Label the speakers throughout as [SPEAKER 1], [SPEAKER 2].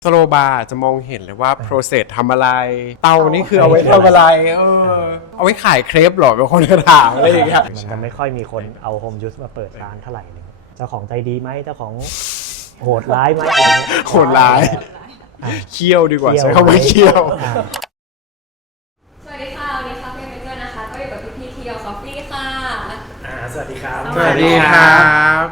[SPEAKER 1] สโลบาร์จะมองเห็นเลยว่า process ทำอะไรเตานี่คือเอาไว้ทำอะไรเอาไว้ขายเครปหรอเป็นคนกระถางอะไรอย่างเงี้ย
[SPEAKER 2] มันจะไม่ค่อยมีคนเอาโฮมยูสมาเปิดร้านเท่าไหร่เลยเจ้าของใจดีไหมเจ้าของโหดร้ายไหมอะไรเงี้ย
[SPEAKER 1] โหดร้ายเคี่ยวดีกว่าใช้คำว่าเคี่ยว
[SPEAKER 3] สวัสดีค่ะวันนี้คาเฟ่เมเจอร์นะคะก็อยู่กับพี่ๆทีออคอฟฟี่ค่ะ
[SPEAKER 2] สวัสดีครับ
[SPEAKER 1] สวัสดีครับ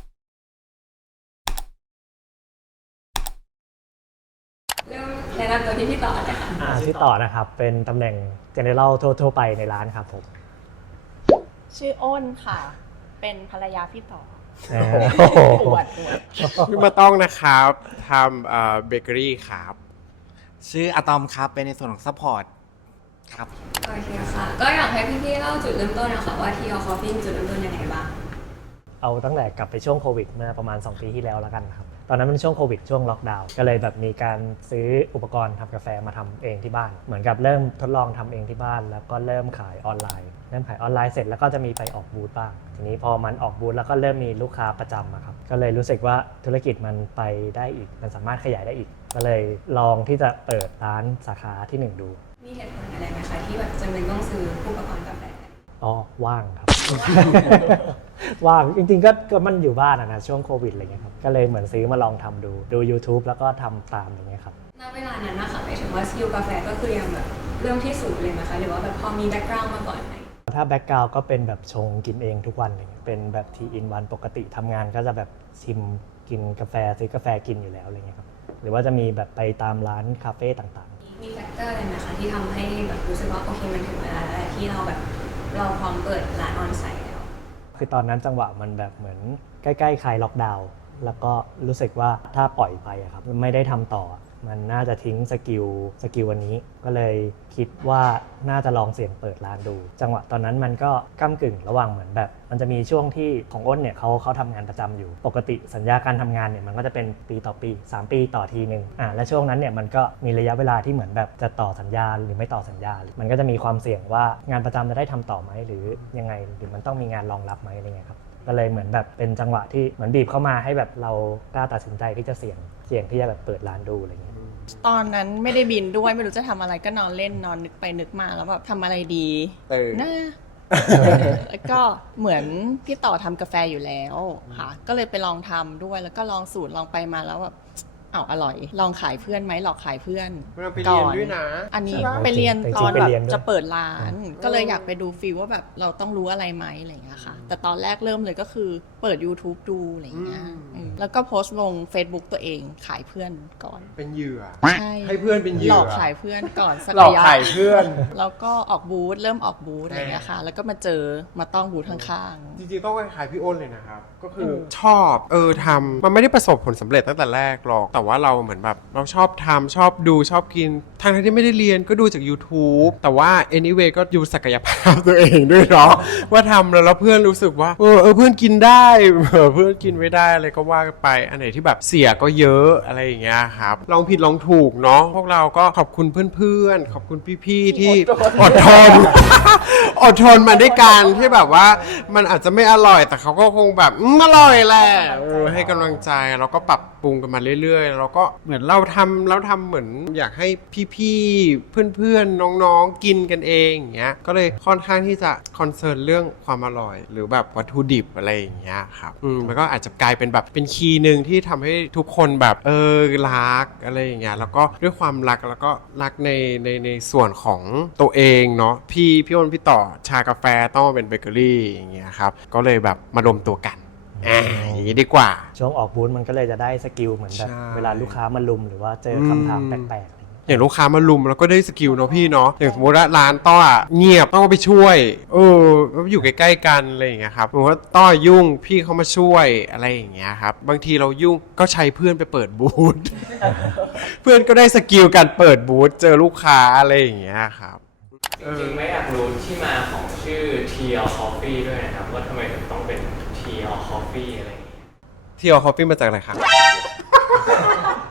[SPEAKER 3] เริ่มแนะนำตัวที่พี่ต่อเลยค่ะ
[SPEAKER 2] ชื่อต่อนะครับเป็นตำแหน่ง General ทั่วไปในร้านครับผม
[SPEAKER 4] ชื่ออ้นค่ะ เป็นภรรยาพี่ต่อ
[SPEAKER 2] อวด
[SPEAKER 1] พี่มาต้องนะครับทำเบเกอรี่ครับ
[SPEAKER 5] ชื่ออะตอมครับเป็นในส่วนของซัพพอร์ตครับ
[SPEAKER 3] โอเคค่ะก็อยากให้พี่ๆเล่าจุดเริ่มต้นนะคะว่าทีออคอฟฟี่จุดเริ่มต้นยังไงบ้าง
[SPEAKER 2] เอาตั้งแต่กลับไปช่วงโควิดเมื่อประมาณ2ปีที่แล้วแล้วกันครับตอนนั้นมันช่วงโควิดช่วงล็อกดาวน์ก็เลยแบบมีการซื้ออุปกรณ์ทำกาแฟมาทำเองที่บ้านเหมือนกับเริ่มทดลองทำเองที่บ้านแล้วก็เริ่มขายออนไลน์เสร็จแล้วก็จะมีไปออกบูธบ้างทีนี้พอมันออกบูธแล้วก็เริ่มมีลูกค้าประจำอะครับก็เลยรู้สึกว่าธุรกิจมันไปได้อีกมันสามารถขยายได้อีกก็เลยลองที่จะเปิดร้านสาขาที่1ดู
[SPEAKER 3] มีเหตุผลอะไรไหมคะที่แบบจำเป็นต้องซื้ออุปกรณ์กาแฟ
[SPEAKER 2] ว่างครับ ว่างจริงๆก็มันอยู่บ้านนะช่วงโควิดอะไรเงี้ยครับก็เลยเหมือนซื้อมาลองทำดู YouTube แล้วก็ทำตามอย่างเงี้ยครับ
[SPEAKER 3] ณเวลานั้นนะคะหมายถึงว่าสกิลกาแฟก็คือยังแบบเริ่มที่ศูนย์เลยไหมคะหรือว่าแบบพอมีแบ็กกราวด์มาก่อนไหม
[SPEAKER 2] ถ้าแบ็กกราวด์ก็เป็นแบบชงกินเองทุกวันเลยเป็นแบบทีอินวันปกติทำงานก็จะแบบชิมกินกาแฟซื้อกาแฟกินอยู่แล้วอะไรเงี้ยครับหรือว่าจะมีแบบไปตามร้านคาเฟ่ต่าง
[SPEAKER 3] ๆมีแฟกเตอร์อะไรไหมคะที่ทำให้แบบรู้สึกว่าโอเคมันถึงเวลาแล้วที่เราแบบเราพร้อมเปิดร้านออนไซต์แล้ว
[SPEAKER 2] คือตอนนั้นจังหวะมันแบบเหมือนใกล้ๆคลายล็อกดาวน์แล้วก็รู้สึกว่าถ้าปล่อยไปอะครับไม่ได้ทำต่อมันน่าจะทิ้งสกิลวันนี้ก็เลยคิดว่าน่าจะลองเสี่ยงเปิดร้านดูจังหวะตอนนั้นมันก็ก้ำกึ่งระหว่างเหมือนแบบมันจะมีช่วงที่ของอ้นเนี่ยเขาทำงานประจำอยู่ปกติสัญญาการทำงานเนี่ยมันก็จะเป็นปีต่อปี3ปีต่อทีนึงและช่วงนั้นเนี่ยมันก็มีระยะเวลาที่เหมือนแบบจะต่อสัญญาหรือไม่ต่อสัญญามันก็จะมีความเสี่ยงว่างานประจำจะได้ทำต่อไหมหรือยังไงหรือมันต้องมีงานรองรับไหมอะไรเงี้ยครับก็เลยเหมือนแบบเป็นจังหวะที่เหมือนบีบเข้ามาให้แบบเรากล้าตัดสินใจที่จะเสี่ยงที่จะแบบเปิดร้านดูอะไรเงี้ย
[SPEAKER 4] ตอนนั้นไม่ได้บินด้วยไม่รู้จะทำอะไรก็นอนเล่นนอนนึกไปนึกมาแล้วแบบทำอะไรดีนะแล้วก็เหมือนพี่ต่อทำกาแฟอยู่แล้วค่ะก็เลยไปลองทำด้วยแล้วก็ลองสูตรลองไปมาแล้วแบบอร่อยลองขายเพื่อนไหมหลอกขายเพื่อน
[SPEAKER 1] ไปเรียนด้วยนะ
[SPEAKER 4] อันนี้ไปเรียนตอนแบบจะเปิดร้านก็เลยอยากไปดูฟีลว่าแบบเราต้องรู้อะไรไหมอะไรอย่างเงี้ยค่ะแต่ตอนแรกเริ่มเลยก็คือเปิด YouTube ดูอะไรอย่างเงี้ยแล้วก็โพสต์ลง Facebook ตัวเองขายเพื่อนก่อน
[SPEAKER 1] เป็นเหยื่อ
[SPEAKER 4] ใช่
[SPEAKER 1] ให้เพื่อนเป็นเหยื่อ
[SPEAKER 4] หลอกขายเพื่อนก่อนสัก
[SPEAKER 1] ระยะหลอก
[SPEAKER 4] ระ
[SPEAKER 1] ขายเพื่อน
[SPEAKER 4] แล้วก็ออกบูธเริ่มออกบูธอะไรอย่างเงี้ยค่ะแล้วก็มาเจอมาต้องบูธข้าง
[SPEAKER 1] ๆจริงๆต้องขายพี่อ้นเลยนะครับก็คือชอบทำมันไม่ได้ประสบผลสำเร็จตั้งแต่แรกหรอกแต่ว่าเราเหมือนแบบเราชอบทำชอบดูชอบกินทั้งที่ไม่ได้เรียนก็ดูจาก YouTube แต่ว่า anyway ก็ดูศักยภาพตัวเองด้วยเนาะว่าทำแล้วเพื่อนรู้สึกว่าเพื่อนกินได้เพื่อนกินไม่ได้อะไรก็ว่าไปอันไหนที่แบบเสียก็เยอะอะไรอย่างเงี้ยครับลองผิดลองถูกเนาะพวกเราก็ขอบคุณเพื่อนๆขอบคุณพี่ๆที่อดทน อดทนมาด้วยกันที่แบบว่ามันอาจจะไม่อร่อยแต่เขาก็คงแบบอร่อยแหละให้กำลังใจแล้วก็ปรับปรุงกันมาเรื่อยๆแล้วก็เหมือนเราทำเหมือนอยากให้พี่ๆเพื่อนๆน้องๆกินกันเองอย่างเงี้ยก็เลยค่อนข้างที่จะคอนเซิร์นเรื่องความอร่อยหรือแบบวัตถุดิบอะไรอย่างเงี้ยครับมันก็อาจจะกลายเป็นแบบเป็นคีย์นึงที่ทำให้ทุกคนแบบรักอะไรอย่างเงี้ยแล้วก็ด้วยความรักแล้วก็รักในส่วนของตัวเองเนาะพี่อ้นพี่ต่อชากาแฟต้องมาเป็นเบเกอรี่อย่างเงี้ยครับก็เลยแบบมารวมตัวกันอย่างนี้ดีกว่า
[SPEAKER 2] ช่วงออกบูธมันก็เลยจะได้สกิลเหมือนแบบเวลาลูกค้ามาลุมหรือว่าเจอคำถามแปลกๆ
[SPEAKER 1] อย่างลูกค้ามาลุมแล้วก็ได้สกิลเนาะพี่เนาะอย่างสมมติว่าร้านต้อเงียบต้องไปช่วยอยู่ใกล้ๆกันอะไรอย่างเงี้ยครับสมมติว่าต้อยุ่งพี่เขามาช่วยอะไรอย่างเงี้ยครับบางทีเรายุ่งก็ใช้เพื่อนไปเปิดบูธ เพื่อนก็ได้สกิลการเปิดบูธเจอลูกค้าอะไรอย่างเงี้ยครับ
[SPEAKER 6] จริงๆไม่อยากรู้ที่มาของชื่อ TL Coffee ด้วยนะครับว่าทำไมถึงต้องเป็น TL Coffee อะไรอย่างเงี้ย
[SPEAKER 1] TL Coffee มาจากอะไรครับ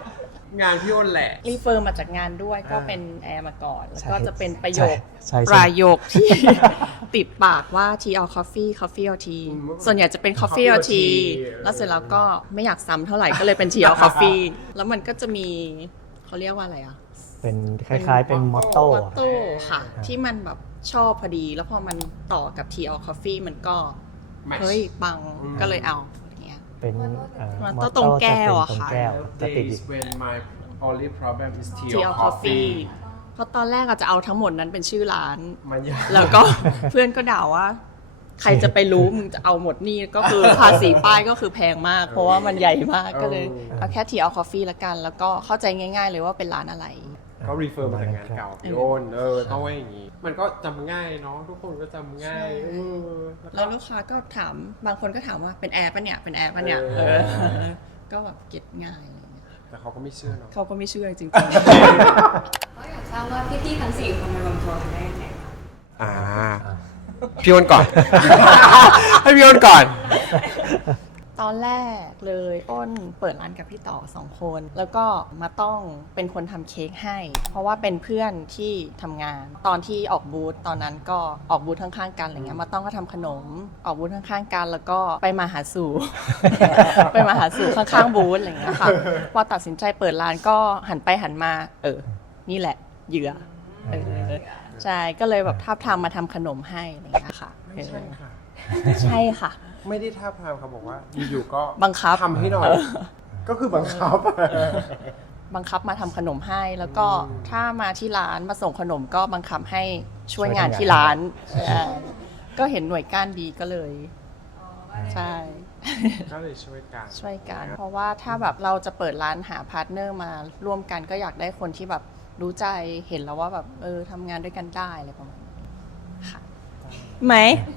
[SPEAKER 1] งานพี่อ้นแหละ
[SPEAKER 4] รีเฟอร์มาจากงานด้วยก็เป็นแอร์มาก่อน แล้วก็จะเป็นประโยค
[SPEAKER 2] ใช่
[SPEAKER 4] ประโยคที่ ติดปากว่า tea or coffee coffee or tea ส่วนใหญ่จะเป็น coffee or tea แล้วเสร็จแล้วก็ไม่อยากซ้ำเท่าไหร่ก็เลยเป็น tea or coffee แล้วมันก็จะมีเขาเรียกว่าอะไรอ่ะ
[SPEAKER 2] เป็นคล้ายๆเป็นมอตโต้
[SPEAKER 4] มอตโต้ค่ะ ที่มันแบบชอบพอดี แล้วพอมันต่อกับ tea or coffee มันก็
[SPEAKER 1] Match
[SPEAKER 4] เฮ้ยปังก็เลยเอาอย่างเงี้ย
[SPEAKER 2] เป็น
[SPEAKER 4] มอตโต้ตรงแก้วอะค่ะ
[SPEAKER 2] จเป็นตรงแก้วจะติดอยู่
[SPEAKER 1] Days when my only problem is tea
[SPEAKER 4] tea
[SPEAKER 1] or
[SPEAKER 4] or
[SPEAKER 1] coffee
[SPEAKER 4] coffee เพราะตอนแรกอาจจะเอาทั้งหมดนั้นเป็นชื่อร้าน
[SPEAKER 1] มันยาก
[SPEAKER 4] แล้วก็ เพื่อนก็ด่าว่า ใครจะไปรู้มึงจะเอาหมดนี่ก็คือภาษีป้ายก็คือแพงมาก เพราะว่ามันใหญ่มากก็เลยเอาแค่ทีเอาคอฟฟี่ละกัน แล้วก็เข้าใจง่าย ๆ เลยว่าเป็นร้านอะไร
[SPEAKER 1] เขารีเฟอร์มาจากงานเก่าพี่โอน ต้องว่าอย่างนี้ มันก็จำง่ายเนาะทุกคนก็จำง่าย
[SPEAKER 4] แล้วลูกค้าก็ถามบางคนก็ถามว่าเป็นแอร์ปะเนี่ยเป็นแอร์ปะเนี่ยก็แบบเก็ตง่ายอะไรอย่างเงี้ย
[SPEAKER 1] แต่เขาก็ไม่เชื่อเนาะ
[SPEAKER 4] เขาก็ไม่เชื่อจริง
[SPEAKER 3] ก็อยากทราบว่าพี่ๆทั้ง4คนมารวมตัวกันได้ยังไงคะ
[SPEAKER 1] พี่โอนก่อน ให้พี่โอนก่อน
[SPEAKER 4] ๆ ตอนแรกเลยอ้นเปิดร้านกับพี่ต่อ2 คน แล้วก็มาต้องเป็นคนทำเค้กให้ เพราะว่าเป็นเพื่อนที่ทำงาน ตอนที่ออกบูธตอนนั้นก็ออกบูธข้างๆกันอะไรเงี้ยมาต้องก็ทำขนมออกบูธข้างๆกันแล้วก็ไปมาหาสู่ ไปมาหาสู่ข้างๆบูธอะไรเงี้ยค่ะพอตัดสินใจเปิดร้านก็หันไปหันมานี่แหละเหยื่อใช่ก็เลยแบบทาบทามมาทำขนมให้อะไรเงี้ยค่ะ
[SPEAKER 1] ไม่ใช่ค่ะ
[SPEAKER 4] ใช่ค่ะ
[SPEAKER 1] ไม่ได้ท้าบทามเขาบอกว่าอยู่ๆก็
[SPEAKER 4] บังคับ
[SPEAKER 1] ทำให้หน่อย ก็คือบังคับ
[SPEAKER 4] บังคับมาทำขนมให้ แล้วก็ถ้ามาที่ร้านมาส่งขนมก็บังคับให้ช่วยงานที่ร้านก็เห็นหน่วยก้านดีก็เลย ใช่
[SPEAKER 1] ก็เลยช่วยกัน
[SPEAKER 4] ช่วยกัน เพราะว่าถ้าแบบเราจะเปิดร้านหาพาร์ทเนอร์มาร่วมกันก็อยากได้คนที่แบบรู้ใจเห็นแล้วว่าแบบทำงานด้วยกันได้อะไรประมาณนี้ค่ะไหม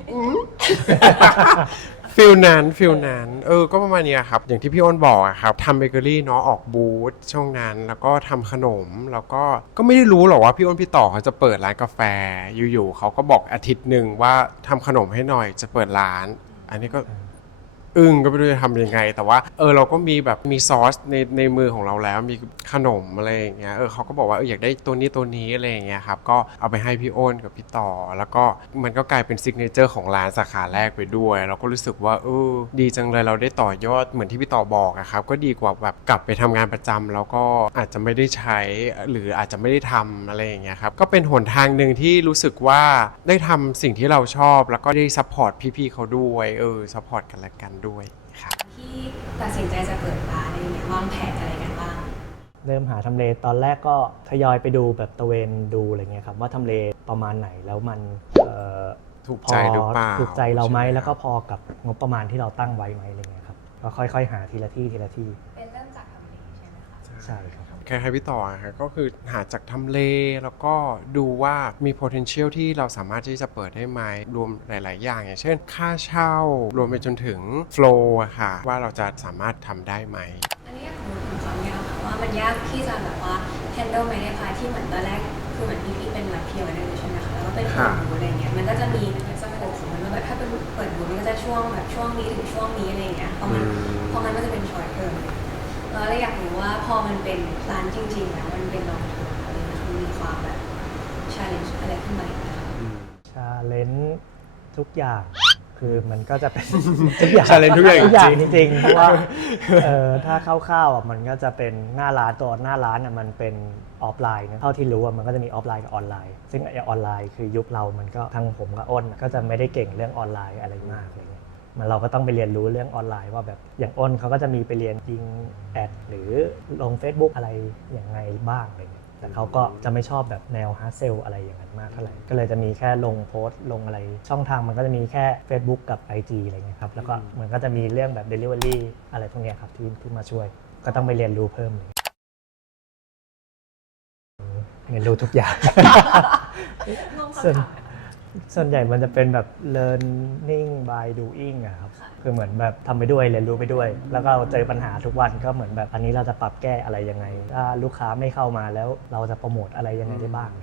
[SPEAKER 1] ฟิลนั้นก็ประมาณเนี้ยครับ อย่างที่พี่อ้นบอกอะครับทำเบเกอรี่เนาะออกบูธช่วงนั้น แล้วก็ทำขนม แล้วก็ไม่ได้รู้หรอกว่าพี่อ้นพี่ต่อเขาจะเปิดร้านกาแฟ อยู่ๆเขาก็บอกอาทิตย์หนึ่งว่าทำขนมให้หน่อยจะเปิดร้าน อันนี้ก็ก็ไม่รู้จะทำยังไง แต่ว่าเราก็มีแบบมีซอสในมือของเราแล้วมีขนมอะไรอย่างเงี้ยเขาก็บอกว่าอยากได้ตัวนี้อะไรอย่างเงี้ยครับก็เอาไปให้พี่อ้นกับพี่ต่อแล้วก็มันก็กลายเป็นซิกเนเจอร์ของร้านสาขาแรกไปด้วยเราก็รู้สึกว่าดีจังเลยเราได้ต่อยอดเหมือนที่พี่ต่อบอกอะครับก็ดีกว่าแบบกลับไปทำงานประจำแล้วก็อาจจะไม่ได้ใช้หรืออาจจะไม่ได้ทำอะไรอย่างเงี้ยครับก็เป็นหนทางหนึ่งที่รู้สึกว่าได้ทำสิ่งที่เราชอบแล้วก็ได้ซัพพอร์ตพี่ๆเขาด้วยซัพพอร์ตกันและกันด้วยครับ
[SPEAKER 3] ที่ตัดสินใจจะเปิดร้านอะไรอย่างเงี้ยวางแผนอะไรกันบ้าง
[SPEAKER 2] เริ่มหาทำเลตอนแรกก็ทยอยไปดูแบบตะเวนดูอะไรเงี้ยครับว่าทำเลประมาณไหนแล้วมัน
[SPEAKER 1] ถูกใจหรือเปล่า
[SPEAKER 2] ถูกใจเราไหม
[SPEAKER 1] ใช่ไหม
[SPEAKER 2] แล้วก็พอกับงบประมาณที่เราตั้งไว้ไหมอะไรเงี้ยครับก็ค่อยๆหาทีละที่
[SPEAKER 3] เป็นเริ่มจากทำเลใช่ไหมคะ
[SPEAKER 2] ใช่ครับ
[SPEAKER 1] คล้ายๆพี่ต่อครับก็คือหาจากทำเลแล้วก็ดูว่ามี potential ที่เราสามารถที่จะเปิดได้ไหมรวมหลาย ๆ อย่างอย่างเช่น ค่าเช่ารวมไปจนถึง flow อะค่ะว่าเราจะสามารถทำได้ไหม
[SPEAKER 3] อันนี้อยากรู้ถึงความยากค่ะว่ามันยากที่จะแบบว่า handle ไหมนะคะที่เหมือนตอนแรกคือเหมือนพี่เป็นแบบเพียวได้เลยใช่ไหมคะแล้วก็เป็นเปิดบูธอะไรเงี้ยมันก็จะมีเป็นสเต็ปของมันว่าแบบถ้าเป็นเปิดบูธมันก็จะช่วงแบบช่วงนี้ถึงช่วงนี้อะไรเงี้ยเพราะงั้นมันจะเป็น short term แล้วเราอยากรู้ว่าพอมันเป็นร้านจริงๆแล้วมันเป็น long term อะไรเงี้ยมันมีความแบบ challenge อะไรขึ้นมาอีกไหมคะ
[SPEAKER 2] ชาเลนจ์ทุกอย่างคือมันก็จะเป็น ทุกอย่าง
[SPEAKER 1] challenge ทุกอย่างจริง
[SPEAKER 2] จริงๆเพราะว่าถ้าคร่าวๆมันก็จะเป็นหน้าร้านตัวหน้าร้านมันเป็นออฟไลน์นะเท่าที่รู้มันก็จะมีออฟไลน์กับออนไลน์ซึ่งออนไลน์คือยุคเรามันก็ทางผมกับอ้นก็จะไม่ได้เก่งเรื่องออนไลน์อะไรมากอะไรเงี้ยมันเราก็ต้องไปเรียนรู้เรื่องออนไลน์ว่าแบบอย่างอ้นเขาก็จะมีไปเรียนยิงแอดหรือลง Facebook อะไรอย่างไรบ้างอะไรเงี้ยแต่เขาก็จะไม่ชอบแบบแนวฮาร์ดเซลอะไรอย่างนั้นมากเท่าไหร่ก็เลยจะมีแค่ลงโพสต์ลงอะไรช่องทางมันก็จะมีแค่ Facebook กับ IG อะไรเงี้ยครับแล้วก็มันก็จะมีเรื่องแบบ Delivery อะไรพวกเนี้ยครับที่มาช่วยก็ต้องไปเรียนรู้เพิ่มเลยเรียนรู้ทุกอย่าง ส่วนใหญ่มันจะเป็นแบบ learning by doing อะครับคือเหมือนแบบทำไปด้วยเรียนรู้ไปด้วย แล้วก็เจอปัญหาทุกวันก็เหมือนแบบอันนี้เราจะปรับแก้อะไรยังไงถ้าลูกค้าไม่เข้ามาแล้วเราจะโปรโมทอะไรยังไงได้บ้างอะไรเงี้ย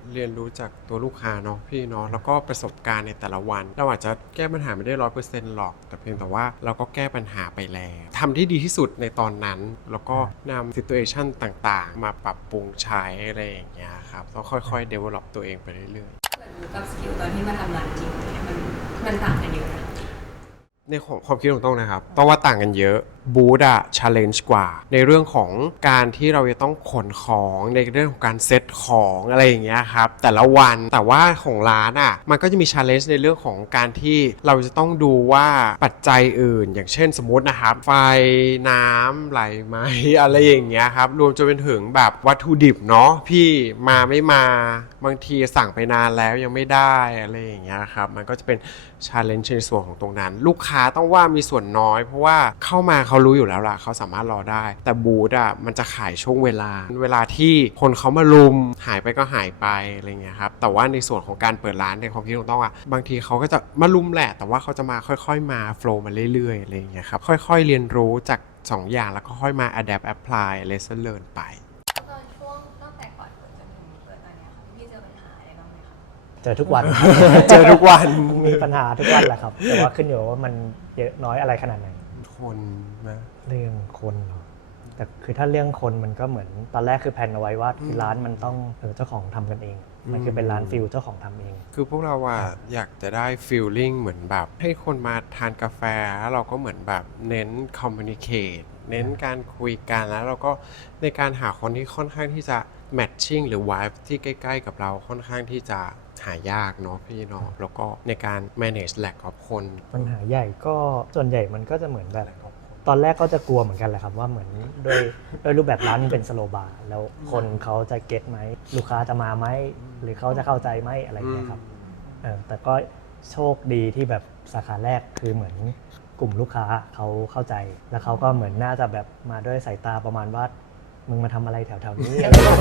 [SPEAKER 1] เรียนรู้จากตัวลูกค้าเนาะพี่เนาะแล้วก็ประสบการณ์ในแต่ละวันเราอาจจะแก้ปัญหาไม่ได้100%หรอกแต่เพียงแต่ว่าเราก็แก้ปัญหาไปแล้วทำที่ดีที่สุดในตอนนั้นแล้วก็นำ situation ต่างๆ มาปรับปรุงใช้อะไรอย่างเงี้ยครับต้องค่อยๆ develop ตัวเองไปเรื่อยๆ
[SPEAKER 3] เหมือนรู้กับสกิลตอนที่มาทำร้านจริงเนี่ยมันต่างกันเยอะนะ
[SPEAKER 1] ในความคิดของต้องนะครับต้องว่าต่างกันเยอะบูธอะ challenge กว่าในเรื่องของการที่เราจะต้องขนของในเรื่องของการเซ็ตของอะไรอย่างเงี้ยครับแต่ละวันแต่ว่าของร้านอะมันก็จะมี challenge ในเรื่องของการที่เราจะต้องดูว่าปัจจัยอื่นอย่างเช่นสมมตินะครับไฟน้ำไหลไหม อะไรอย่างเงี้ยครับรวมจนเป็นถึงแบบวัตถุดิบเนาะพี่มาไม่มาบางทีสั่งไปนานแล้วยังไม่ได้อะไรอย่างเงี้ยครับมันก็จะเป็น challenge ในส่วนของตรงนั้นลูกค้าต้องว่ามีส่วนน้อยเพราะว่าเข้ามาเขารู้อยู่แล้วล่ะเขาสามารถรอได้แต่บูธอ่ะมันจะขายช่วงเวลาที่คนเขามาลุมหายไปก็หายไปอะไรเงี้ยครับแต่ว่าในส่วนของการเปิดร้านในความคิดของต้องอ่ะบางทีเขาก็จะมาลุมแหละแต่ว่าเขาจะมาค่อยๆมาโฟล์มาเรื่อยๆอะไรเงี้ยครับค่อยๆเรียนรู้จาก2อย่างแล้วก็ค่อยมา adapt apply lesson learn ไป
[SPEAKER 3] ตอนช่วงตั้งแต่ก่อนเปิดจนถึงเปิดตอนเนี้ยค่ะพี่เจอปัญหาอะไรบ้างไหมคะ
[SPEAKER 2] เจอทุกวัน
[SPEAKER 1] เจอทุกวัน
[SPEAKER 2] มีปัญหาทุกวันแหละครับ แต่ว่าขึ้นอยู่ว่ามันเยอะน้อยอะไรขนาดไหน
[SPEAKER 1] คนนะ
[SPEAKER 2] เรื่องคนเหรอแต่คือถ้าเรื่องคนมันก็เหมือนตอนแรกคือแผนเอาไว้ว่าคือร้านมันต้องเจ้าของทำกันเอง มันคือเป็นร้านฟิลเจ้าของทำเอง
[SPEAKER 1] คือพวกเราอะอยากจะได้ feeling เหมือนแบบให้คนมาทานกาแฟแล้วเราก็เหมือนแบบเน้น communicate เน้นการคุยกันแล้วเราก็ในการหาคนที่ค่อนข้างที่จะ matching หรือ vibe ที่ใกล้ๆกับเราค่อนข้างที่จะหายากเนาะพี่เนาะแล้วก็ในการ manage lack of คน
[SPEAKER 2] ปัญหาใหญ่ก็ส่วนใหญ่มันก็จะเหมือนแบบตอนแรกก็จะกลัวเหมือนกันแหละครับว่าเหมือนด้วยรูปแบบร้านมันเป็นสโลบาร์แล้วคนเขาจะเก็ตไหมลูกค้าจะมาไหมหรือเขาจะเข้าใจไหมอะไรอย่างเงี้ยครับแต่ก็โชคดีที่แบบสาขาแรกคือเหมือนกลุ่มลูกค้าเขาเข้าใจแล้วเขาก็เหมือนน่าจะแบบมาด้วยสายตาประมาณว่ามึงมาทำอะไรแถวๆนี้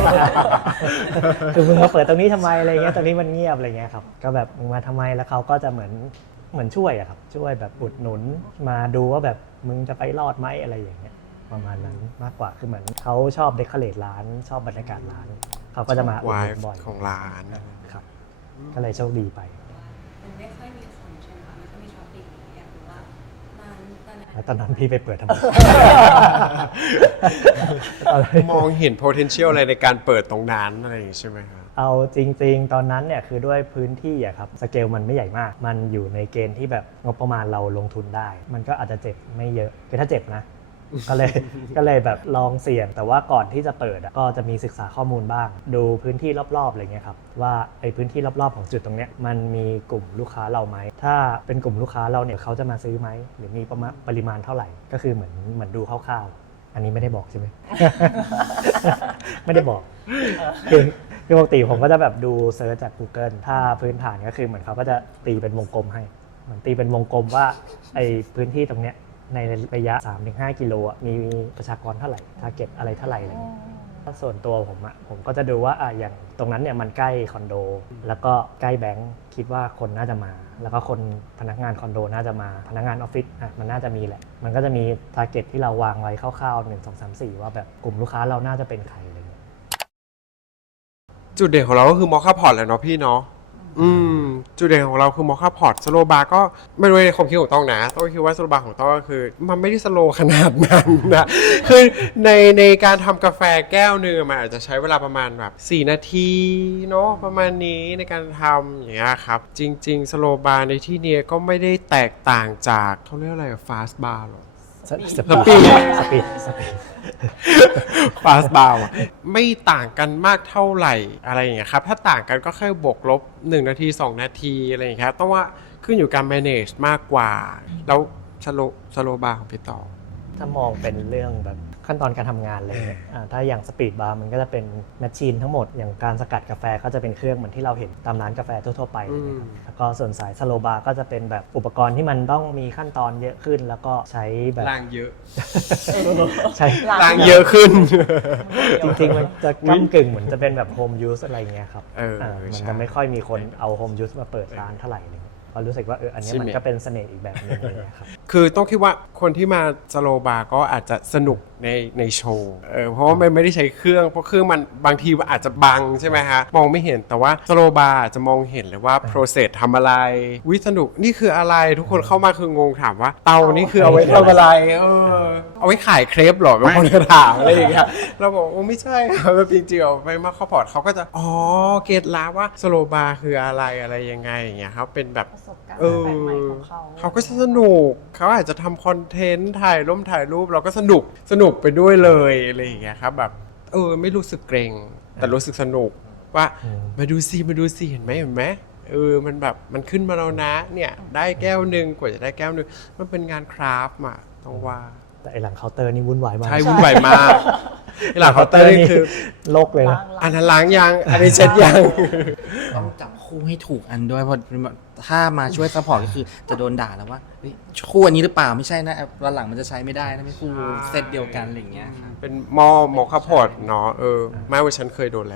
[SPEAKER 2] คือมึงมาเปิดตรงนี้ทำไมอะไรเงี้ยตรงนี้มันเงียบอะไรเงี้ยครับก็แบบมึงมาทำไมแล้วเขาก็จะเหมือนช่วยอะครับช่วยแบบอุดหนุนมาดูว่าแบบมึงจะไปรอดไหมอะไรอย่างเงี้ยประมาณนั้นมากกว่าคือเหมือนเขาชอบเดคอเรทร้านชอบบรรยากาศร้านเขาก็จะมาอุดหนุนบ่อย
[SPEAKER 1] ของร้าน
[SPEAKER 2] ครับก็เลยโชคดีไป
[SPEAKER 3] มันไม่ค่อยมีคนใช่ไหมคะไม่ค่อยมีช้อปปิ้งอยากรู้ว่าร้านตอนนั้น
[SPEAKER 2] แล้วตอนนั้นพี่ไปเปิดทำไม อะไร
[SPEAKER 1] มองเห็น potential อะไรในการเปิดตรงนั้นอะไรอย่างงี้ใช่ไหมครับ
[SPEAKER 2] เอาจริงๆ ตอนนั้นเนี่ยคือด้วยพื้นที่อะครับสเกลมันไม่ใหญ่มาก มันอยู่ในเกณฑ์ที่แบบงบประมาณเราลงทุนได้ มันก็อาจจะเจ็บไม่เยอะคือถ้าเจ็บนะ ก็เลยแบบลองเสี่ยง แต่ว่าก่อนที่จะเปิดอะก็จะมีศึกษาข้อมูลบ้าง ดูพื้นที่รอบๆอะไรเงี้ยครับว่าไอ้พื้นที่รอบๆของจุดตรงเนี้ยมันมีกลุ่มลูกค้าเราไหมถ้าเป็นกลุ่มลูกค้าเราเนี่ยเขาจะมาซื้อไหมหรือมีปริมาณเท่าไหร่ก็คือเหมือนดูคร่าวๆอันนี้ไม่ได้บอกใช่ไหม ไม่ได้บอกคือปกติผมก็จะแบบดูเซิร์ชจาก Google ถ้าพื้นฐานก็คือเหมือนเขาก็จะตีเป็นวงกลมให้เหมือนตีเป็นวงกลมว่าไอ้พื้นที่ตรงเนี้ยในระยะ 3-5 กิโลมีประชากรเท่าไหร่ทาร์เก็ตอะไรเท่าไหร่อะไรเงี้ยส่วนตัวผมก็จะดูว่าอย่างตรงนั้นเนี่ยมันใกล้คอนโดแล้วก็ใกล้แบงค์คิดว่าคนน่าจะมาแล้วก็คนพนักงานคอนโดน่าจะมาพนักงานออฟฟิศมันน่าจะมีแหละมันก็จะมีทาร์เก็ตที่เราวางไว้คร่าวๆ1 2 3 4ว่าแบบกลุ่มลูกค้าเราน่าจะเป็นใครอะไรเงี้ย
[SPEAKER 1] จุดเด่นของเราก็คือมอคค่าพอร์ตแหละเนาะพี่เนาะจุดเด่นของเราคือมอคค่าพอร์ตสโลบาร์ก็ไม่รู้ในความคิดของต้องนะต้องคิดว่าสโลบาร์ของต้องก็คือมันไม่ได้สโลขนาดนั้นนะคือในการทำกาแฟแก้วนึงมันอาจจะใช้เวลาประมาณแบบ4 นาทีเนาะประมาณนี้ในการทำอย่างเงี้ยครับจริงๆสโลบาร์ในที่นี้ก็ไม่ได้แตกต่างจากเขาเรียกอะไรฟาสต์บาร์หรอ
[SPEAKER 2] สปีด
[SPEAKER 1] ฟาสบาวไม่ต่างกันมากเท่าไหร่อะไรอย่างเงี้ยครับถ้าต่างกันก็แค่บวกลบ1 นาที 2 นาทีอะไรอย่างเงี้ยครับต้องว่าขึ้นอยู่การ manage มากกว่าแล้วสโลบาร์ของพี่ต่อ
[SPEAKER 2] ถ้ามองเป็นเรื่องแบบขั้นตอนการทำงานเลยเนี่ยถ้าอย่างสปีดบาร์มันก็จะเป็นแมชชีนทั้งหมดอย่างการสกัดกาแฟก็จะเป็นเครื่องเหมือนที่เราเห็นตามร้านกาแฟทั่วๆไปเลยนะครับแล้วก็ส่วนสายสโลบาร์ก็จะเป็นแบบอุปกรณ์ที่มันต้องมีขั้นตอนเยอะขึ้น แล้วก็ใช้แบบ
[SPEAKER 1] ล้างเยอะ
[SPEAKER 2] ใช้
[SPEAKER 1] ล้างเยอะขึ้น
[SPEAKER 2] จริงๆมันจะก้ำกึ่งเหมือนจะเป็นแบบโฮมยูสอะไรเงี้ยครับ มัน
[SPEAKER 1] ใช่
[SPEAKER 2] จะไม่ค่อยมีคนเอาโฮมยูสมาเปิดร้านเท่าไหร่เลยเพราะรู้สึกว่าอันนี้มันก็เป็นเสน่ห์อีกแบบนึงเลยครับ
[SPEAKER 1] คือต้องคิดว่าคนที่มาสโลบาร์ก็อาจจะสนุกในโชว์เพราะว่ามันไม่ได้ใช้เครื่องเพราะเครื่องมันบางทีมันอาจจะบังใช่ไหมฮะมองไม่เห็นแต่ว่าสโลบาร์จะมองเห็นเลยว่า process ทำอะไรวิสนุกนี่คืออะไรทุกคนเข้ามาคืองงถามว่าเตานี่คือเอาไว้ทำอะไรเอาไว้ขายเครปหรอบางคนจะถามอะไรอย่างเงี้ยเราบอกโอ้ไม่ใช่ครับจริงๆเอาไปมาข้าวพอร์ตเขาก็จะเก็ตแล้วว่าสโลบาร์คืออะไรยังไงอย่างเงี้ยครับเป็นแบบ
[SPEAKER 7] ประสบการณ์แปลกใหม่ของเขา
[SPEAKER 1] เขาก็สนุกเขาอาจจะทำคอนเทนต์ถ่ายรูปเราก็สนุกไปด้วยเลยอะไรอย่างเงี้ยครับแบบไม่รู้สึกเกรงแต่รู้สึกสนุกว่ามาดูสิเห็นไหมมันแบบมันขึ้นมาแล้วนะเนี่ยได้แก้วนึงกว่าจะได้แก้วนึงมันเป็นงานคราฟต์อะต้องว่า
[SPEAKER 2] แต่ไอหลังเคาน์เตอร์นี่วุ่นวายมาก
[SPEAKER 1] ใช่วุ่นวายมากไอ้หลังเคาน์เตอร์นี่คือ
[SPEAKER 2] โลกเลยนะ
[SPEAKER 1] อันนั้นล้างยังอันนี้เช็ดยัง
[SPEAKER 5] ต้องจับคู่ให้ถูกอันด้วยเพราะถ้ามาช่วยซัพพอร์ตก็คือจะโดนด่าแล้วว่าเฮ้ยคู่อันนี้หรือเปล่าไม่ใช่นะวันหลังมันจะใช้ไม่ได้นะไม่คู่เซตเดียวกันอะไรอย่างเงี้ยครับ
[SPEAKER 1] เป็นหม้อข้าวโพดเนาะไม่ว่าฉันเคยโดนแล้ว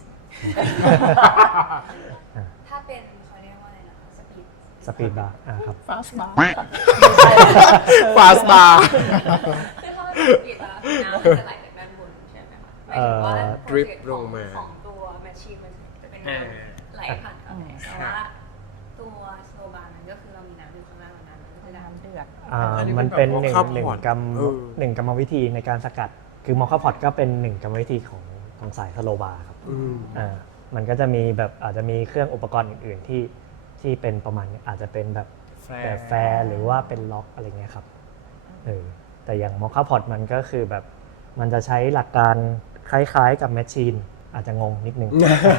[SPEAKER 3] ถ้าเป็นเขาเรียกว่าอะไรนะคะสปีด
[SPEAKER 2] สปีดบาร์ครับ
[SPEAKER 7] fast bar
[SPEAKER 1] ฟาสบาร์
[SPEAKER 3] คือถ้ามันเป็นสปีดอะน้ำมันจะไหลจากด้านบนใช่ไหมคะหมายถึงว่า
[SPEAKER 1] drip ลงมา
[SPEAKER 3] ของตัวแมชชีนมันจะเป็นน้ำไหลผ่านกาแฟแต่ว่าตัวสโลบาร์นั้นก็คือเรามีน้ำอยู่ข้างล่างแล้วน้ำมันก็จะดัน
[SPEAKER 7] น้ำเดือด
[SPEAKER 1] อันนี้
[SPEAKER 2] มันเป็น
[SPEAKER 1] แบบ
[SPEAKER 2] หนึ่ง
[SPEAKER 1] ข้าวพอด
[SPEAKER 2] หนึ่งกรรม หนึ่งกรรมวิธีในการสกัด คือมอคค่าพอตก็เป็นหนึ่งกรรมวิธีของสายสโลบาร์ครับมันก็จะมีแบบอาจจะมีเครื่องอุปกรณ์อื่นๆที่เป็นประมาณนี้อาจจะเป็นแบบแฟร์หรือว่าเป็นล็อกอะไรเงี้ยครับแต่อย่างมอคค่าพอตมันก็คือแบบมันจะใช้หลักการคล้ายๆกับแมชชีนอาจจะงงนิดนึง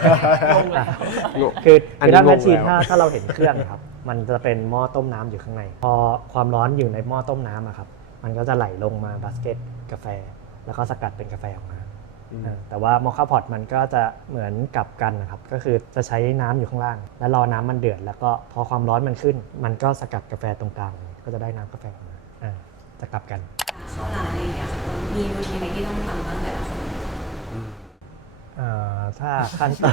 [SPEAKER 2] คือด้านแมชชีนถ้าเราเห็นเครื่องครับมันจะเป็นหม้อต้มน้ำอยู่ข้างใน พอความร้อนอยู่ในหม้อต้มน้ำอะครับมันก็จะไหลลงมาบาสเกตกาแฟแล้วก็สกัดเป็นกาแฟออกมาแต่ว่ามอคค่าพอตมันก็จะเหมือนกับกันนะครับก็คือจะใช้น้ำอยู่ข้างล่าง แล้วรอน้ำมันเดือดแล้วก็พอความร้อนมันขึ้น มันก็สกัดกาแฟตรงกลางก็จะได้น้ำกาแฟออกมาจะกลับกัน
[SPEAKER 3] เข้าร้านอะไรอย่างเงี้ยค่ะมีรูทีนอะไรที่ต้องทำบ้างแต่ละคน
[SPEAKER 2] ถ้าขั้นตอน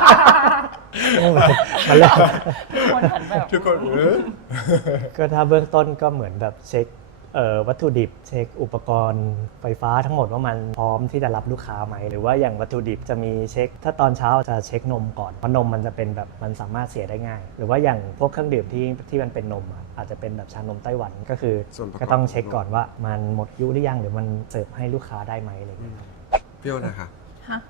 [SPEAKER 2] มันเริ่ม
[SPEAKER 7] คนหันแบบ
[SPEAKER 1] ทุกคน
[SPEAKER 2] ก็ถ้าเบื้องต้นก็เหมือนแบบเช็ควัตถุดิบเช็คอุปกรณ์ไฟฟ้าทั้งหมดว่ามันพร้อมที่จะรับลูกค้าไหมหรือว่าอย่างวัตถุดิบจะมีเช็คถ้าตอนเช้าจะเช็คนมก่อนเพราะนมมันจะเป็นแบบมันสามารถเสียได้ง่าย หรือว่าอย่างพวกเครื่องดื่มที่มันเป็นนมอาจจะเป็นแบบชานมไต้หวันก็คือ
[SPEAKER 1] ส่วนประกอบ
[SPEAKER 2] ก็ต้องเช็คก่อนว่ามันหมดอายุหรือยังหรือมันเสิร์ฟให้ลูกค้าได้ไหมอะไรอย่างเงี้ยครับ
[SPEAKER 1] เปรี้ยวนะคะ
[SPEAKER 4] ฮะ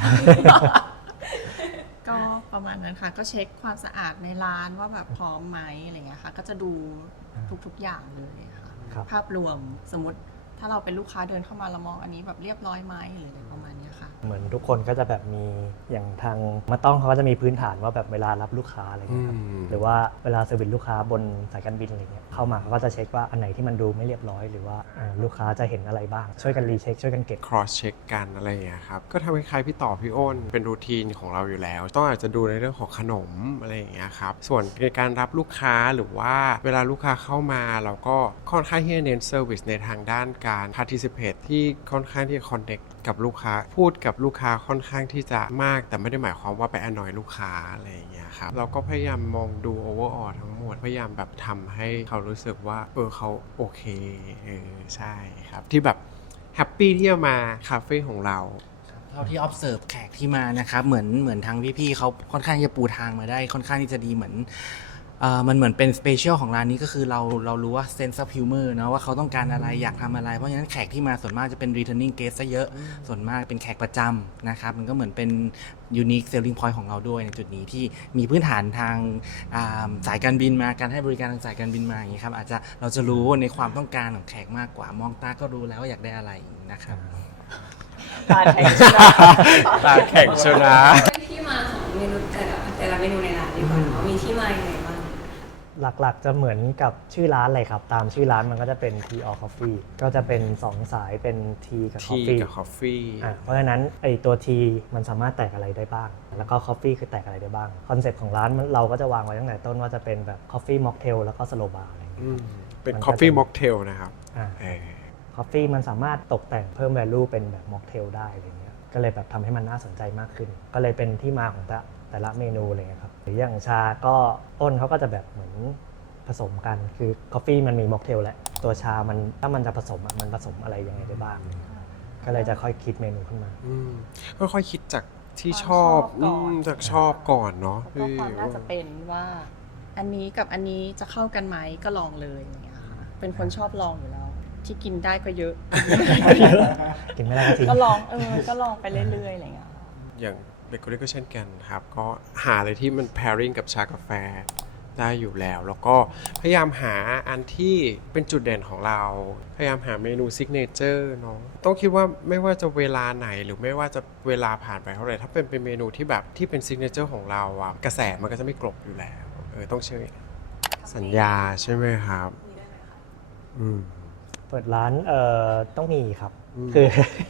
[SPEAKER 4] ก็ประมาณนั้นค่ะ ก็เช็คความสะอาดในร้านว่าแบบพร้อมไหมอะไรเงี้ยค่ะ ก็จะดูทุกๆอย่างเลยค่ะ
[SPEAKER 2] ครับ
[SPEAKER 4] ภาพรวมสมมติถ้าเราเป็นลูกค้าเดินเข้ามาเรามองอันนี้แบบเรียบร้อยไหมหรืออะไรประมาณเนี้ยค่ะ
[SPEAKER 2] เหมือนทุกคนก็จะแบบมีอย่างทางมาต้องเขาก็จะมีพื้นฐานว่าแบบเวลารับลูกค้าอะไรเงี้ยครับหรือว่าเวลาเซอร์วิสลูกค้าบนสายการบินอะไรเงี้ยเข้ามาเขาก็จะเช็คว่าอันไหนที่มันดูไม่เรียบร้อยหรือว่าลูกค้าจะเห็นอะไรบ้างช่วยกันรีเช็คช่วยกันเก็บ
[SPEAKER 1] cross check กันอะไรอย่างเงี้ยครับก็ทำให้คล้ายพี่ต่อพี่อ้นเป็นรูทีนของเราอยู่แล้ว ต้องอาจจะดูในเรื่องของขนมอะไรอย่างเงี้ยครับส่วนในการรับลูกค้าหรือว่าเวลาลูกค้าเข้ามาเราก็ค่อนข้างที่จะเน้นเซอร์วิสในทางด้านการ participate ที่ค่อนข้างที่จะ connect กับลูกค้าพูดกับลูกค้าค่อนข้างที่จะมากแต่ไม่ได้หมายความว่าไปannoyลูกค้าอะไรอย่างเงี้ยครับเราก็พยายามมองดู overall ทั้งหมดพยายามแบบทำให้เขารู้สึกว่าเขาโอเคใช่ครับที่แบบแฮปปี้ที่จะมาคาเฟ่ของเรา
[SPEAKER 5] เท่าที่ observe แขกที่มานะครับเหมือนทางพี่ๆเขาค่อนข้างจะปูทางมาได้ค่อนข้างที่จะดีเหมือนมันเหมือนเป็นสเปเชียลของร้านนี้ก็คือเรารู้ว่า sense of humor นะว่าเขาต้องการอะไรอยากทำอะไรเพราะฉะนั้นแขกที่มาส่วนมากจะเป็น returning guest ซะเยอะส่วนมากเป็นแขกประจำนะครับมันก็เหมือนเป็น unique selling point ของเราด้วยในจุดนี้ที่มีพื้นฐานทางสายการบินมาการให้บริการทางสายการบินมาอย่างนี้ครับอาจจะเราจะรู้ในความต้องการของแขกมากกว่ามองตาก็รู้แล้วว่าอยากได้อะไรนะครับ
[SPEAKER 7] การแข่งชนะ
[SPEAKER 1] ตาแข่งชนะ
[SPEAKER 3] ที่มาของเมนูแต่ละเมนูในร้านดีกว่าเนาะมีที่มาอย่างไรบ้าง
[SPEAKER 2] หลักๆจะเหมือนกับชื่อร้านเลยครับตามชื่อร้านมันก็จะเป็น Tea or Coffee ก็จะเป็น2สายเป็น Tea กับ
[SPEAKER 1] ที
[SPEAKER 2] Coffee
[SPEAKER 1] กับคอฟฟี่
[SPEAKER 2] เพราะฉะนั้นไอตัว Tea มันสามารถแตกอะไรได้บ้าง แล้วก็ Coffee คือแตกอะไรได้บ้างคอนเซ็ปต์ของร้านเราก็จะวางไว้ตั้งแต่ต้นว่าจะเป็นแบบ Coffee Mocktail แล้วก็ Slow Bar อะไรอย่างเงี้ย
[SPEAKER 1] เป็นคอฟฟี่ม็อกเทลนะครับ
[SPEAKER 2] Coffee มันสามารถตกแต่งเพิ่ม value เป็นแบบ Mocktail ได้อะไรเงี้ยก็เลยแบบทำให้มันน่าสนใจมากขึ้น ก็เลยเป็นที่มาของแต่ละเมนูอะไรเงี้ยครับหรืออย่างชาก็ต้นเขาก็จะแบบเหมือนผสมกันคือกาแฟมันมีม็อกเทลแหละตัวชามันถ้ามันจะผสมมันผสมอะไรยังไงได้บ้างก็เลยจะค่อยคิดเมนูขึ้นมา
[SPEAKER 1] ค่อยๆคิดจากที่ชอบ
[SPEAKER 4] ก่อน
[SPEAKER 1] จากชอบก่อนเนาะ
[SPEAKER 4] แล้วก็ความน่าจะเป็นว่า อันนี้กับอันนี้จะเข้ากันไหมก็ลองเลยอย่างเงี้ยค่ะเป็นคนชอบลองอยู่แล้ว ที่กินได้ก็เยอะ
[SPEAKER 2] กินไม่ได้ก็ทิ้ง
[SPEAKER 4] ก็ลองก็ลองไปเรื่อยๆอะไรเงี้ยค่ะ
[SPEAKER 1] อย่างเบเกอรี่ก็เช่นกันครับ ก็หาอะไรที่มัน pairing กับชากาแฟได้อยู่แล้ว แล้วก็พยายามหาอันที่เป็นจุดเด่นของเรา พยายามหาเมนูซิกเนเจอร์เนาะต้องคิดว่าไม่ว่าจะเวลาไหนหรือไม่ว่าจะเวลาผ่านไปเท่าไหร่ถ้าเป็นเมนูที่แบบที่เป็นซิกเนเจอร์ของเราอะกระแสมันก็จะไม่กลบอยู่แล้วต้องเชื่อสัญญาใช่ไหมครับอืม
[SPEAKER 2] เปิดร้านต้องมีครับ คือ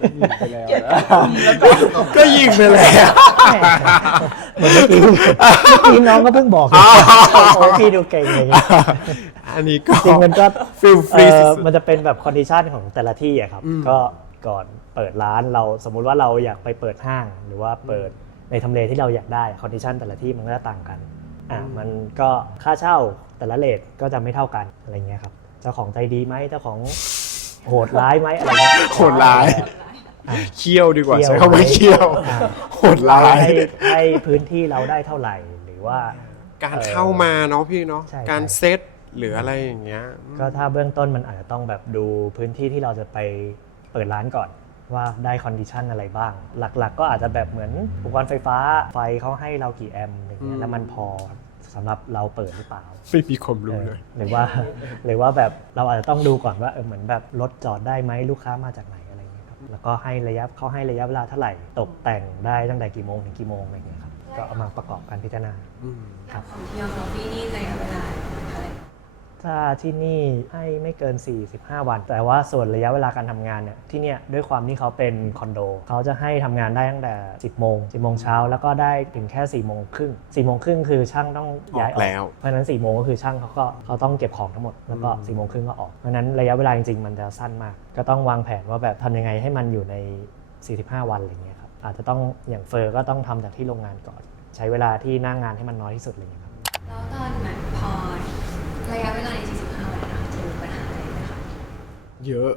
[SPEAKER 1] ก็ยิงไปแล้ว
[SPEAKER 2] เหมือนเมื่อกี้น้องก็เพิ่งบอกเลยโอ้พี่ดูเก่งอย่างเงี้ย
[SPEAKER 1] อันนี้ก็
[SPEAKER 2] จริงมันก็
[SPEAKER 1] ฟิลฟรีสุด
[SPEAKER 2] มันจะเป็นแบบคอนดิชันของแต่ละที่อะครับ ก็ก่อนเปิดร้านเราสมมุติว่าเราอยากไปเปิดห้าง หรือว่าเปิดในทำเลที่เราอยากได้คอนดิชันแต่ละที่มันก็จะต่างกันมันก็ค่าเช่าแต่ละเรทก็จะไม่เท่ากันอะไรเงี้ยครับเจ้าของใจดีไหมเจ้าของโหดร้ายไหมอะไรเงี้ย
[SPEAKER 1] โหดร้าย เคี่ยวดีกว่า
[SPEAKER 2] เคี่ยว
[SPEAKER 1] ใช้คำว่าเคี่ยว โหดร้าย
[SPEAKER 2] ให้พื้นที่เราได้เท่าไหร่หรือว่า
[SPEAKER 1] การเข้ามาเนาะพี่เนาะ
[SPEAKER 2] ใช่
[SPEAKER 1] การเซตหรืออะไรอย่างเงี้ย
[SPEAKER 2] ก็ถ้าเบื้องต้นมันอาจจะต้องแบบดูพื้นที่ที่เราจะไปเปิดร้านก่อน ว่าได้คอนดิชันอะไรบ้าง หลักๆ ก็อาจจะแบบเหมือนอุปกรณ์ไฟฟ้าไฟเขาให้เรากี่แอมป์อะไรเงี้ยแล้วมันพอสำหรับเราเปิดหรือเปล่า
[SPEAKER 1] ไม่มีความรู้เลย
[SPEAKER 2] หรือว่าแบบเราอาจจะต้องดูก่อนว่าเหมือนแบบรถจอดได้ไหมลูกค้ามาจากไหนอะไรเงี้ยครับแล้วก็ให้ระยะเวลาเท่าไหร่ตกแต่งได้ตั้งแต่กี่โมงถึงกี่โมงอะไรเงี้ยครับก็เอามาประกอบการพิจารณา
[SPEAKER 3] กับของเที่ยวคอฟฟี่นี่ระยะเวลาเท่าไหร่
[SPEAKER 2] ถ้าที่นี่ให้ไม่เกิน 45 วัน แต่ว่าส่วนระยะเวลาการทำงานเนี่ยที่เนี่ยด้วยความที่เขาเป็นคอนโดเขาจะให้ทำงานได้ตั้งแต่ 10 โมงเช้าแล้วก็ได้ถึงแค่ 4 โมงครึ่ง 4 โมงครึ่งคือช่างต้องย้ายอ
[SPEAKER 1] ออกแล้
[SPEAKER 2] อก
[SPEAKER 1] ว
[SPEAKER 2] เพราะฉะนั้น 4 โมงก็คือช่างเขาต้องเก็บของทั้งหมดแล้วก็ 4 โมงครึ่งก็ออกเพราะฉะนั้นระยะเวลาจริงๆมันจะสั้นมากก็ต้องวางแผนว่าแบบทำยังไงให้มันอยู่ใน 45 วันอะไรเงี้ยครับอาจจะต้องอย่างเฟอร์ก็ต้องทำจากที่โรงงานก่อน ใช้เวลาที่หน้างานให้มันน้อยที่สุดอะไรเงี้ยครับ
[SPEAKER 3] แล้วตอนเหมือนพอระยะเวลาใน45 วันนะคะจะมีปัญหาอะไรไหมคะ
[SPEAKER 1] เยอะ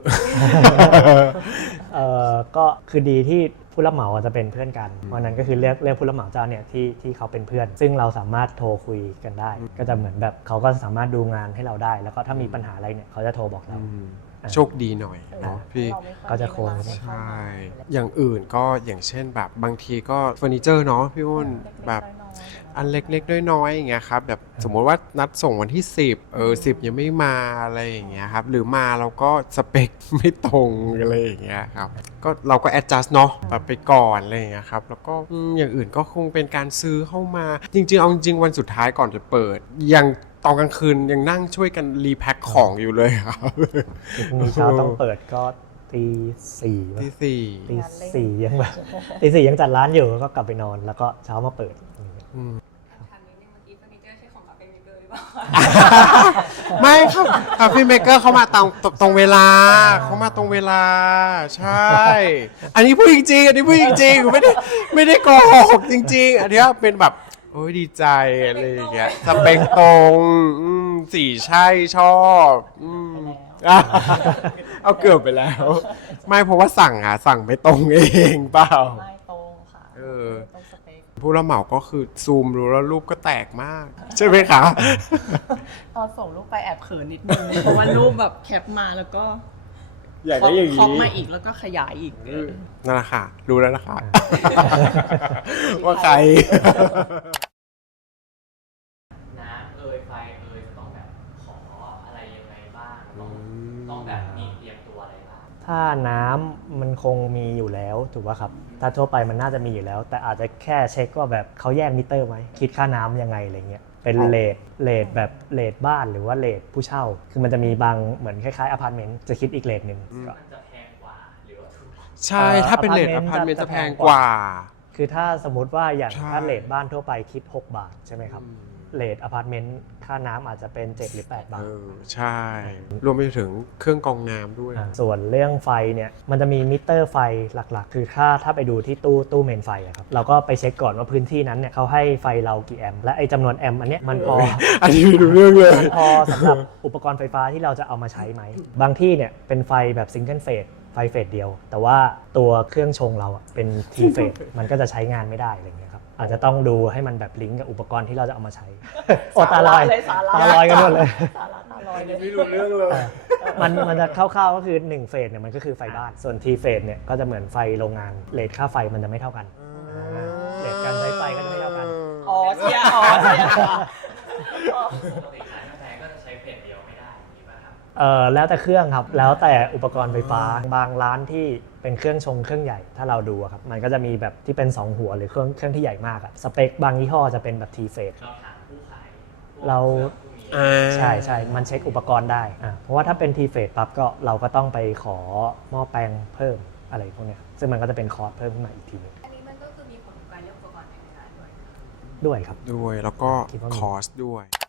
[SPEAKER 2] ก็คือดีที่ผู้รับเหมาอาจจะเป็นเพื่อนกันเพราะนั้นก็คือเรียกผู้รับเหมาเจ้าเนี่ยที่เขาเป็นเพื่อน ซึ่งเราสามารถโทรคุยกันได้ ก็จะเหมือนแบบเขาก็สามารถดูงานให้เราได้ แล้วก็ถ้ามีปัญหาอะไรเนี่ยเขาจะโทรบอกเรา
[SPEAKER 1] โชคดีหน่อยเนาะพี่
[SPEAKER 7] เราไม่ค่อย
[SPEAKER 2] ก็จะโค้ง
[SPEAKER 7] มีเวลาให้เข้า
[SPEAKER 1] ใช่
[SPEAKER 7] มา
[SPEAKER 1] อย่างอื่นก็อย่างเช่นแบบบางทีก็เฟอร์นิเจอร์เนาะพี่อ้นแบบอันเล็กๆน้อยๆอย่างเงี้ยครับแบบสมมติว่านัดส่งวันที่ 10 10 ยังไม่มาอะไรอย่างเงี้ยครับหรือมาเราก็สเปคไม่ตรงอะไรอย่างเงี้ยครับก็เราก็ adjust เนาะแบบไปก่อนอะไรอย่างเงี้ยครับแล้วก็อย่างอื่นก็คงเป็นการซื้อเข้ามาจริงๆเอาจริงๆวันสุดท้ายก่อนจะเปิดยังตอนกลางคืนยังนั่งช่วยกันรีแพ็คของอยู่เลยครับ
[SPEAKER 2] พรุ่งนี้เช้าต้องเปิดก็ตีสี่
[SPEAKER 1] ที่สี่
[SPEAKER 2] ตีสี่ยังแบบตีสี่ยังจัดร้านอยู่ก็กลับไปนอนแล้วก็เช้ามาเปิดอะไรเงี้ย
[SPEAKER 3] ถามนิดนึงเมื่อกี้เฟอร์นิเจอร์ใช่ของคาเฟ่เมเกอร์หรือเปล่า
[SPEAKER 1] ไม่ครับคาเฟ่เมเกอร์เขามาตรงเวลาเขามาตรงเวลาใช่ อันนี้พูดจริงๆอันนี้พูดจริงๆไม่ได้โกหกจริง ๆ อันนี้เป็นแบบโอ้ยดีใจอะไรอย่างเงี้ยสเปคตรงสีใช่ชอบเอาเกือบไปแล้ว ไม่เพราะว่าสั่งไม่ตรงเองเปล่า
[SPEAKER 7] ไม่ตรงค่ะ
[SPEAKER 1] เออ
[SPEAKER 7] ตรงสเปค
[SPEAKER 1] ผู้รับเหมาก็คือซูมดูแล้วรูปก็แตกมาก ใช่ไหมคะ
[SPEAKER 4] ตอนส่งรูปไปแอบเขินนิดนึง เพราะว่ารูปแบบแคปมาแล้วก็
[SPEAKER 1] อยากได้อย่าง
[SPEAKER 4] ครอป
[SPEAKER 1] นี้
[SPEAKER 4] มาอีกแล้วก็ขยายอีก
[SPEAKER 1] นั่นแหละค่ะ รู้แล้วนะคะ ว่าใคร
[SPEAKER 6] น้ำไฟจะต้องแบบขออะไรยังไงบ้างต้องแบบมีเตรียมตัวอะไรบ้าง
[SPEAKER 2] ถ้าน้ำมันคงมีอยู่แล้วถูกป่ะครับถ้าทั่วไปมันน่าจะมีอยู่แล้ว แต่อาจจะแค่เช็คว่าแบบเขาแยกมิเตอร์ไหมคิดค่าน้ำยังไงอะไรเงี้ยเป็นเลทแบบเลทบ้านหรือว่าเลทผู้เช่า คือมันจะมีบางเหมือนคล้ายๆอพาร์ตเมนต์จะคิดอีกเลทหนึ่งก็
[SPEAKER 6] มันจะแพงกว่าหรือว่าถูกกว่า
[SPEAKER 1] ใช่ ถ้าเป็นเลทอพาร์ตเมนต์จะแพงกว่า
[SPEAKER 2] คือถ้าสมมติว่าอย่าง
[SPEAKER 1] ใช่
[SPEAKER 2] ถ้าเลทบ้านทั่วไปคิด 6 บาทใช่ไหมครับเลทอพาร์ตเมนต์ค่าน้ำอาจจะเป็น 7 หรือ 8 บาท
[SPEAKER 1] ใช่ รวมไปถึงเครื่องกรองน้ำด้วย
[SPEAKER 2] ส่วนเรื่องไฟเนี่ยมันจะมีมิเตอร์ไฟหลักๆ คือถ้าไปดูที่ตู้เมนไฟอะครับเราก็ไปเช็คก่อนว่าพื้นที่นั้นเนี่ยเขาให้ไฟเรากี่แอมป์และไอ้จำนวนแอมป์อันเนี้ยมันพอ
[SPEAKER 1] อันนี้ไม่รู้เรื่องเลย
[SPEAKER 2] พอสำหรับอุปกรณ์ไฟฟ้าที่เราจะเอามาใช้ไหม บางที่เนี่ยเป็นไฟแบบซิงเกิลเฟสไฟเฟสเดียว แต่ว่าตัวเครื่องชงเราอะเป็น T เฟส มันก็จะใช้งานไม่ได้อะไรเงี้ยครับอาจจะต้องดูให้มันแบบลิงก์กับอุปกรณ์ที่เราจะเอามาใช้ โอตาลอย
[SPEAKER 7] สาระ
[SPEAKER 2] ตาลอยกันหมดเลย
[SPEAKER 7] สาระตาลอยเลย
[SPEAKER 1] ไม่รู้เรื่องเลย
[SPEAKER 2] มันจะคร่าวๆก็คือ1เฟสเนี่ยมันก็คือไฟบ้าน ส่วน T เฟสเนี่ยก็จะเหมือนไฟโรงงานเรทค่าไฟมันจะไม่เท่ากันเรทการใช้ไฟก็จะไม่เท่ากัน
[SPEAKER 7] อ๋อเชียร์อ๋อเชียร์
[SPEAKER 6] ปกติร้านกาแฟก็จะใช้เพจเดียวไม่ได้อย่างนี้ป่ะครับ
[SPEAKER 2] แล้วแต่เครื่องครับ แล้วแต่อุปกรณ์ไฟฟ้าบางร้านที่เป็นเครื่องชงเครื่องใหญ่ถ้าเราดูอะครับมันก็จะมีแบบที่เป็น2หัวหรือเครื่องที่ใหญ่มากอะสเปคบางยี่ห้อจะเป็นแบบ T เฟส
[SPEAKER 6] เราถามผู้ขาย
[SPEAKER 2] เรา
[SPEAKER 6] พวกนี้
[SPEAKER 2] ใช่มันเช็คอุปกรณ์ได้เพราะว่าถ้าเป็น T เฟสปั๊บก็เราก็ต้องไปขอหม้อแปลงเพิ่มอะไรพวกเนี้ยครับซึ่งมันก็จะเป็นคอร์สเพิ่มขึ้นมาอีกทีนึง
[SPEAKER 3] อันนี้มันก็คือมีผลกับการเลือกอุปกรณ์ในร้านด้วย
[SPEAKER 2] ด้วยครับ
[SPEAKER 1] ด้วยแล้วก็
[SPEAKER 2] คิดว่ามี
[SPEAKER 1] คอสด้วย